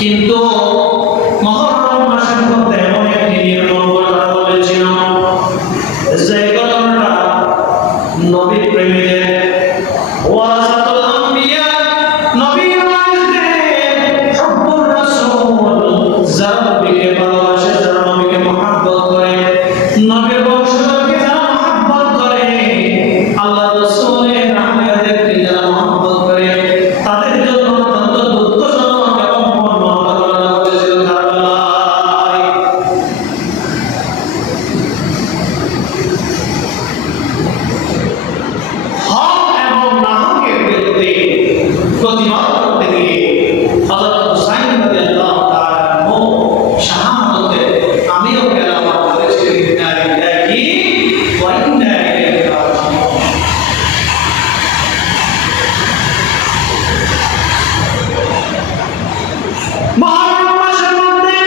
কিন্তু মুহররম মাসের মধ্যে এমন একটি নির্মম ঘটনা ঘটেছিল, যে ঘটনাটা নবী প্রেমীদের ওয়ারাসাতুল আম্বিয়া নবীর ওয়ারিসদের হুব্বুর রাসূল যারা নবীকে ভালোবাসে, যারা নবীকে মহব্বত করে, নবীর বংশধরকে যারা মহব্বত করে, আল্লাহ রাসূলের আহলেদেরকে যারা মহব্বত করে, তাদের জন্য অত্যন্ত দুঃখজনক এবং মর্মান্তিক ঘটনা ঘটেছিল কারবালায়। হক এবং নাহকের বিরুদ্ধে প্রতিবাদ করতে গিয়ে হযরত হুসাইন রাদিয়াল্লাহু তাআলা আনহু শাহাদাতে আমিও তেলাওয়াত করেছিলেন, ইন্না লিল্লাহি ওয়া ইন্না ইলাইহি রাজিউন। মুহররম মাসের মধ্যে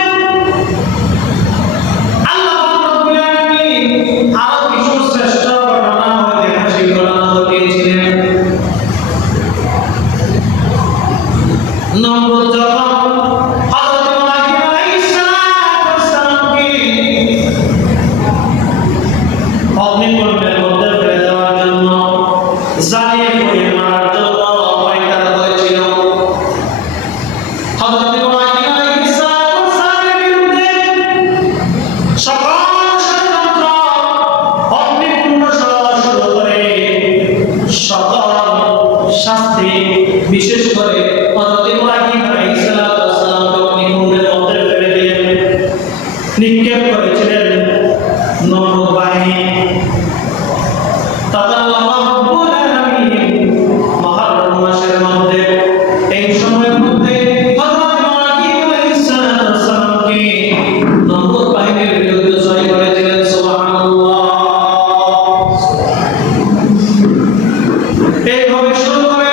আল্লাহ রাব্বুল আলামিন আরো কিছু শ্রেষ্ঠ ঘটনা ঐতিহাসিক ঘটনা ঘটিয়েছিলেন। নমরুদ যখন হযরত ইব্রাহিম আলাইহিস সালামকে অগ্নিকুণ্ডের মধ্যে ফেলে দেওয়ার জন্য, জ্বালিয়ে পুড়িয়ে মারার জন্য পায়তারা করেছিল, হযরত ইব্রাহিম আলাইহিস সালামের বিরুদ্ধে সকল ষড়যন্ত্র, অগ্নিকুণ্ড সহ শুরু করে সকল শাস্তি, বিশেষ করে হযরত ইব্রাহিম আলাইহিস সালামকে অগ্নিকুণ্ডের মধ্যে ফেলে দিয়ে নিক্ষেপ করেছিলেন নমরুদ বাহিনী। তখন আল্লাহ রাব্বুল আলামিন মুহররম মাসের মধ্যে এই সময়ের মধ্যে হযরত ইব্রাহিম আলাইহিস সালামকে নমরুদ বাহিনীর বিরুদ্ধে জয় করেছিলেন। সুবহানাল্লাহ। এইভাবে শুরু করে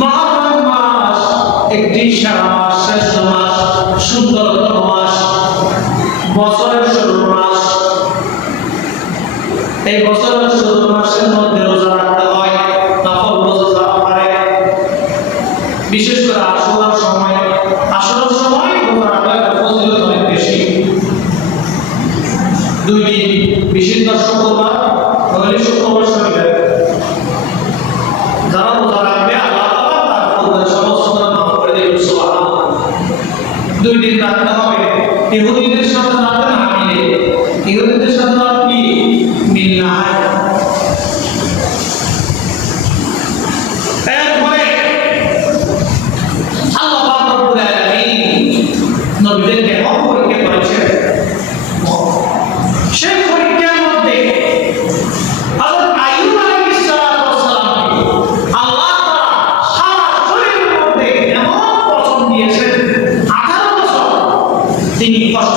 মুহররম মাস একটি সেরা মাস, শ্রেষ্ঠ মাস, সুন্দরতম মাস, বছরের শুরুর মাস। এই বছরের শুরুর মাসের মধ্যে রোজা রাখতে হয়, নফল রোজা যারা পারে, বিশেষ করে আশুরার সময় রোজা রাখলে তার ফজিলত অনেক বেশি। 2 দিন, বিশেষ করে শুক্রবার, নইলে শুক্রবার শনিবার যারা রোজা রাখবে আল্লাহ তাআলা তার পূর্বের সমস্ত গুনাহ মাফ করে দিবেন। সুবহানাল্লাহ। 2 দিন রাখতে হবে। ইহুদিদের সাথে রাখতে না মিলে, ইহুদিদের সাথে আর কি মিল না হয়। এরপরে আল্লাহ রাব্বুল আলামিন নবীদেরকে পরীক্ষা করেছেন। সেই পরীক্ষার মধ্যে হযরত আইয়ুব আলাইহিস সালামকে আল্লাহ তাআলা সারা শরীরের মধ্যে এমন পছন্দ দিয়েছেন, 18 বছর তিনি কষ্ট